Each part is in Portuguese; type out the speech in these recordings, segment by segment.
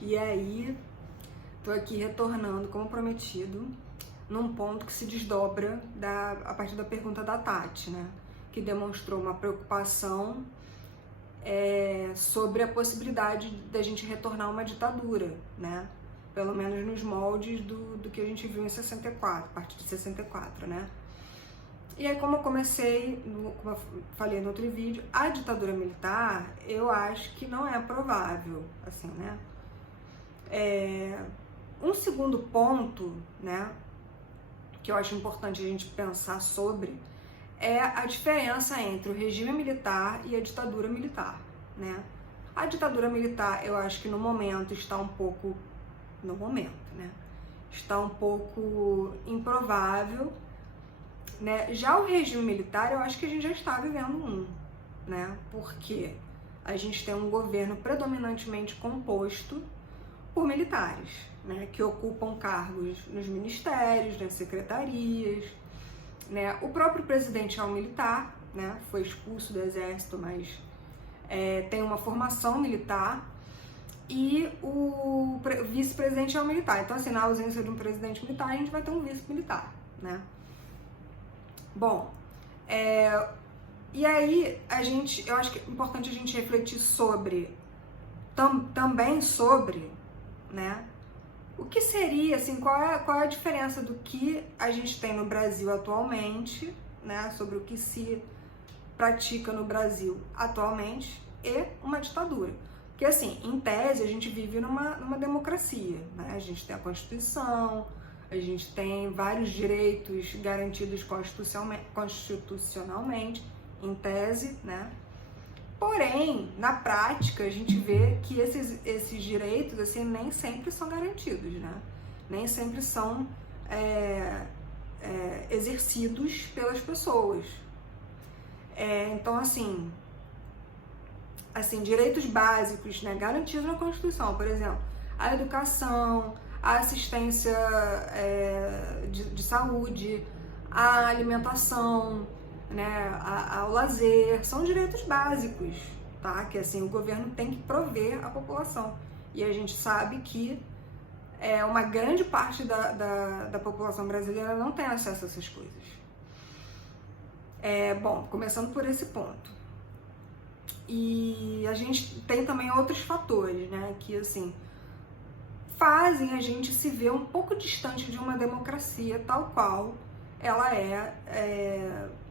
E aí, tô aqui retornando, como prometido, num ponto que se desdobra a partir da pergunta da Tati, né? Que demonstrou uma preocupação sobre a possibilidade da gente retornar a uma ditadura, né? Pelo menos nos moldes do que a gente viu em 64, a partir de 64, né? E aí, como eu falei no outro vídeo, a ditadura militar, eu acho que não é provável, assim, né? Um segundo ponto, né, que eu acho importante a gente pensar sobre, é a diferença entre o regime militar e a ditadura militar, né? A ditadura militar, eu acho que no momento está um pouco, está um pouco improvável, né? Já o regime militar, eu acho que a gente já está vivendo um, né? Porque a gente tem um governo predominantemente composto por militares, né? Que ocupam cargos nos ministérios, nas secretarias, né? O próprio presidente é um militar, né? Foi expulso do exército, mas tem uma formação militar, e o vice-presidente é um militar. Então, assim, na ausência de um presidente militar, a gente vai ter um vice-militar, né? Bom, e aí eu acho que é importante a gente refletir sobre, também sobre, né, o que seria, assim, qual é a diferença do que a gente tem no Brasil atualmente, né, sobre o que se pratica no Brasil atualmente e uma ditadura. Porque, assim, em tese, a gente vive numa democracia, né, a gente tem a Constituição, a gente tem vários direitos garantidos constitucionalmente, em tese, né? Porém, na prática, a gente vê que esses direitos, assim, nem sempre são garantidos, né? Nem sempre são exercidos pelas pessoas. Então, assim, direitos básicos, né, garantidos na Constituição, por exemplo, a educação, a assistência de saúde, a alimentação, né, ao lazer, são direitos básicos, tá? Que, assim, o governo tem que prover à população. E a gente sabe que uma grande parte da população brasileira não tem acesso a essas coisas. Bom, começando por esse ponto. E a gente tem também outros fatores, né, que, assim, fazem a gente se ver um pouco distante de uma democracia tal qual ela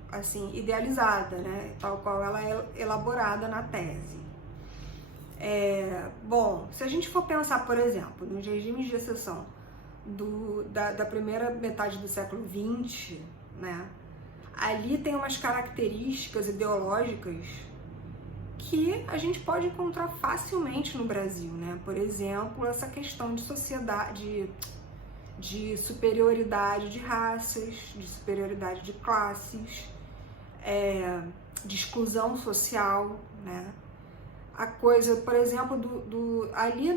assim, idealizada, né? Tal qual ela é elaborada na tese. Bom, se a gente for pensar, por exemplo, nos regimes de exceção da primeira metade do século XX, né? Ali tem umas características ideológicas que a gente pode encontrar facilmente no Brasil, né? Por exemplo, essa questão de sociedade, de superioridade de raças, de superioridade de classes, de exclusão social, né? A coisa, por exemplo, ali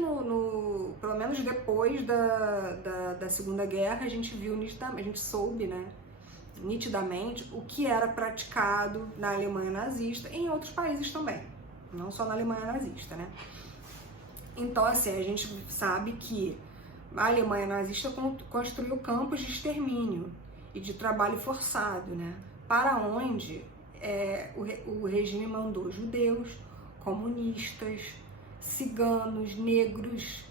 pelo menos depois da Segunda Guerra, a gente viu nitidamente, a gente soube, né, nitidamente o que era praticado na Alemanha nazista e em outros países também, não só na Alemanha nazista, né? Então, assim, a gente sabe que a Alemanha nazista construiu campos de extermínio e de trabalho forçado, né? Para onde o regime mandou judeus, comunistas, ciganos, negros,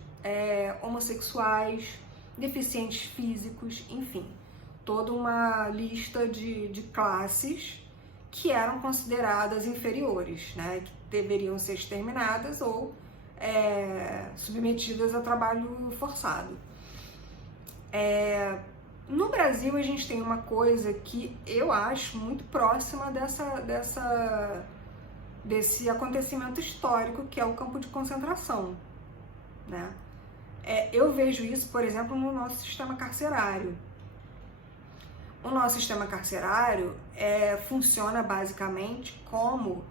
homossexuais, deficientes físicos, enfim, toda uma lista de classes que eram consideradas inferiores, né? Que deveriam ser exterminadas ou submetidas a trabalho forçado. No Brasil, a gente tem uma coisa que eu acho muito próxima desse acontecimento histórico, que é o campo de concentração, né? Eu vejo isso, por exemplo, no nosso sistema carcerário. O nosso sistema carcerário funciona basicamente como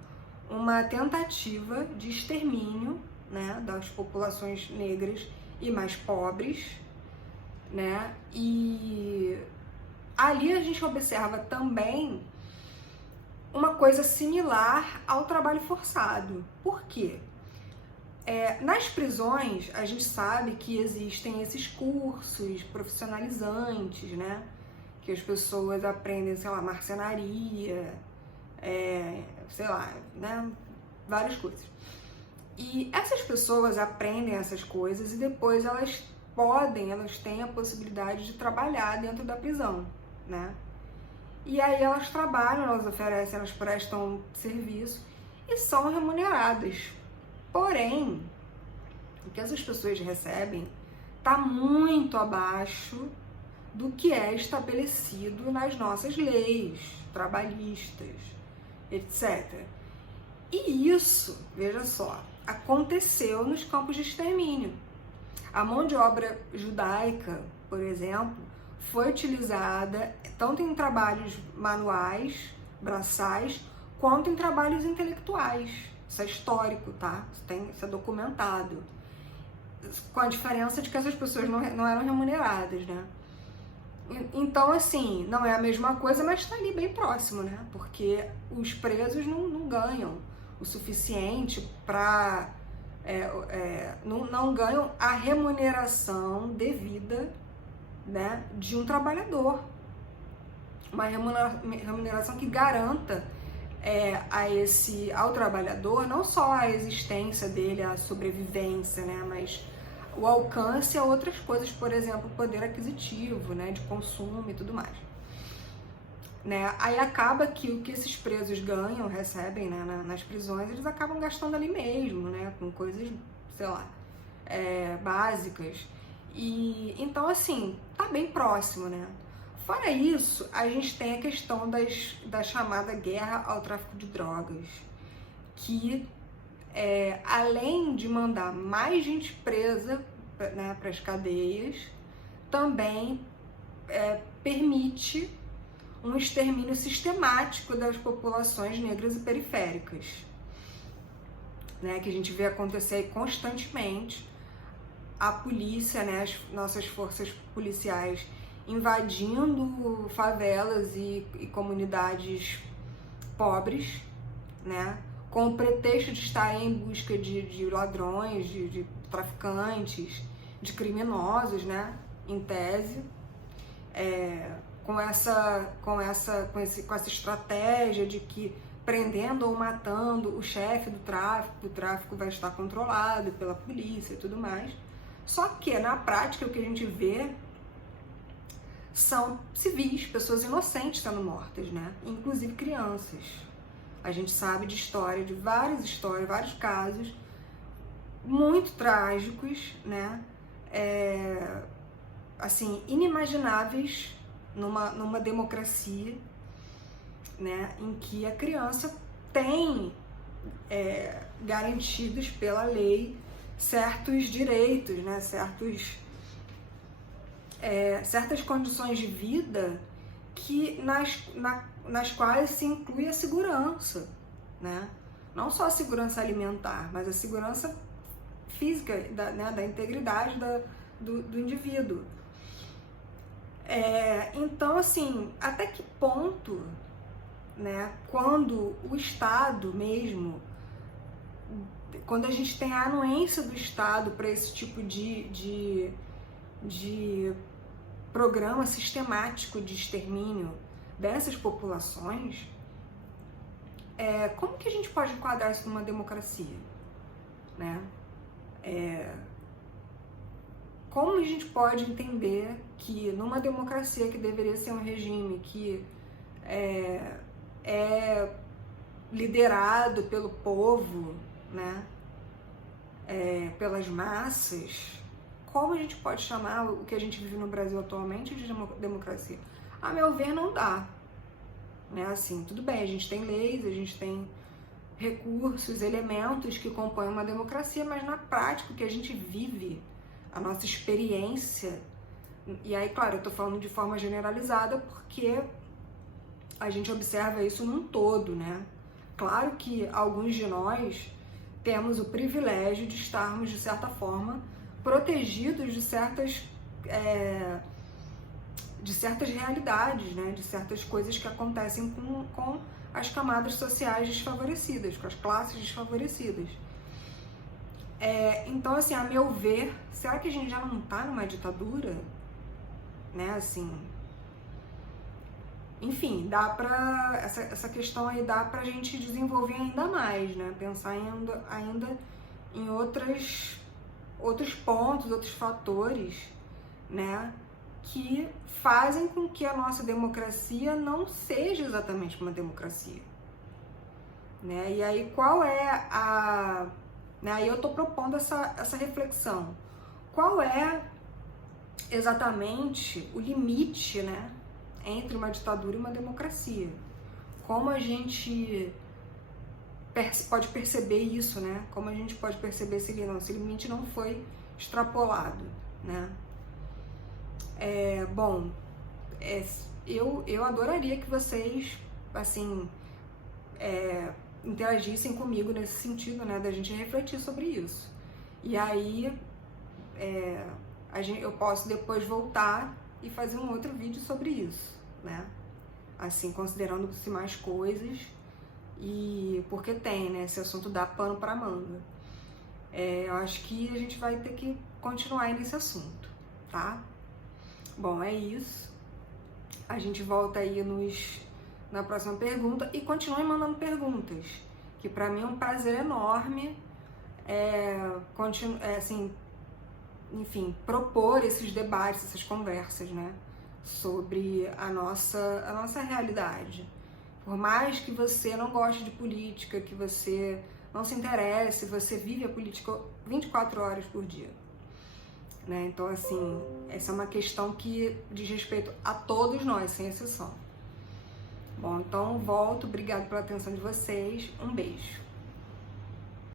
uma tentativa de extermínio, né, das populações negras e mais pobres, né? E ali a gente observa também uma coisa similar ao trabalho forçado. Por quê? Nas prisões, a gente sabe que existem esses cursos profissionalizantes, né? Que as pessoas aprendem, sei lá, marcenaria, sei lá, né? Várias coisas. E essas pessoas aprendem essas coisas e depois elas têm a possibilidade de trabalhar dentro da prisão, né? E aí elas trabalham, elas oferecem, elas prestam serviço e são remuneradas. Porém, o que essas pessoas recebem está muito abaixo do que é estabelecido nas nossas leis trabalhistas, etc. E isso, veja só, aconteceu nos campos de extermínio. A mão de obra judaica, por exemplo, foi utilizada tanto em trabalhos manuais, braçais, quanto em trabalhos intelectuais. Isso é histórico, tá? Isso é documentado. Com a diferença de que essas pessoas não eram remuneradas, né? Então, assim, não é a mesma coisa, mas está ali bem próximo, né? Porque os presos não ganham o suficiente para... não ganham a remuneração devida, né, de um trabalhador. Uma remuneração que garanta ao trabalhador não só a existência dele, a sobrevivência, né, mas o alcance a outras coisas, por exemplo, o poder aquisitivo, né, de consumo e tudo mais. Né? Aí acaba que o que esses presos recebem, né, nas prisões, eles acabam gastando ali mesmo, né, com coisas, sei lá, básicas. E então, assim, tá bem próximo, né? Fora isso, a gente tem a questão da chamada guerra ao tráfico de drogas, que além de mandar mais gente presa, né, para as cadeias, também permite um extermínio sistemático das populações negras e periféricas, né, que a gente vê acontecer constantemente. A polícia, né, as nossas forças policiais invadindo favelas e comunidades pobres, né, com o pretexto de estarem em busca de ladrões, de traficantes, de criminosos, né, em tese, com essa estratégia de que prendendo ou matando o chefe do tráfico vai estar controlado pela polícia e tudo mais. Só que, na prática, o que a gente vê são civis, pessoas inocentes sendo mortas, né? Inclusive crianças. A gente sabe de vários casos muito trágicos, né? Assim, inimagináveis numa democracia, né? Em que a criança tem garantidos pela lei certos direitos, né? Certas condições de vida nas quais se inclui a segurança, né? Não só a segurança alimentar, mas a segurança física, da integridade do indivíduo. Então, assim, até que ponto, né, quando o Estado mesmo, quando a gente tem a anuência do Estado para esse tipo de programa sistemático de extermínio dessas populações, como que a gente pode enquadrar isso numa democracia, né? Como a gente pode entender que numa democracia que deveria ser um regime que é liderado pelo povo, né, pelas massas, como a gente pode chamar o que a gente vive no Brasil atualmente de democracia? A meu ver, não dá. Né? Assim, tudo bem, a gente tem leis, a gente tem recursos, elementos que compõem uma democracia, mas na prática o que a gente vive, a nossa experiência, e aí, claro, eu tô falando de forma generalizada porque a gente observa isso num todo, né? Claro que alguns de nós temos o privilégio de estarmos, de certa forma, protegidos de certas realidades, né? De certas coisas que acontecem com as camadas sociais desfavorecidas, com as classes desfavorecidas. Então, assim, a meu ver, será que a gente já não tá numa ditadura? Né, assim... Enfim, dá pra... Essa questão aí dá pra gente desenvolver ainda mais, né? Pensar ainda em outros pontos, outros fatores, né? Que fazem com que a nossa democracia não seja exatamente uma democracia. Né? E aí, qual é a... Né? Aí eu tô propondo essa reflexão. Qual é exatamente o limite, né, entre uma ditadura e uma democracia? Como a gente pode perceber isso, né? Como a gente pode perceber esse limite não foi extrapolado, né? Bom, eu adoraria que vocês, assim, interagissem comigo nesse sentido, né, da gente refletir sobre isso. E aí, eu posso depois voltar e fazer um outro vídeo sobre isso, né? Assim, considerando-se mais coisas, e porque tem, né? Esse assunto dá pano pra manga. Eu acho que a gente vai ter que continuar nesse assunto, tá? Bom, é isso. A gente volta aí na próxima pergunta e continue mandando perguntas, que pra mim é um prazer enorme, assim, enfim, propor esses debates, essas conversas, né, sobre a nossa realidade. Por mais que você não goste de política, que você não se interesse, você vive a política 24 horas por dia. Né? Então, assim, essa é uma questão que diz respeito a todos nós, sem exceção. Bom, então volto, obrigado pela atenção de vocês, um beijo.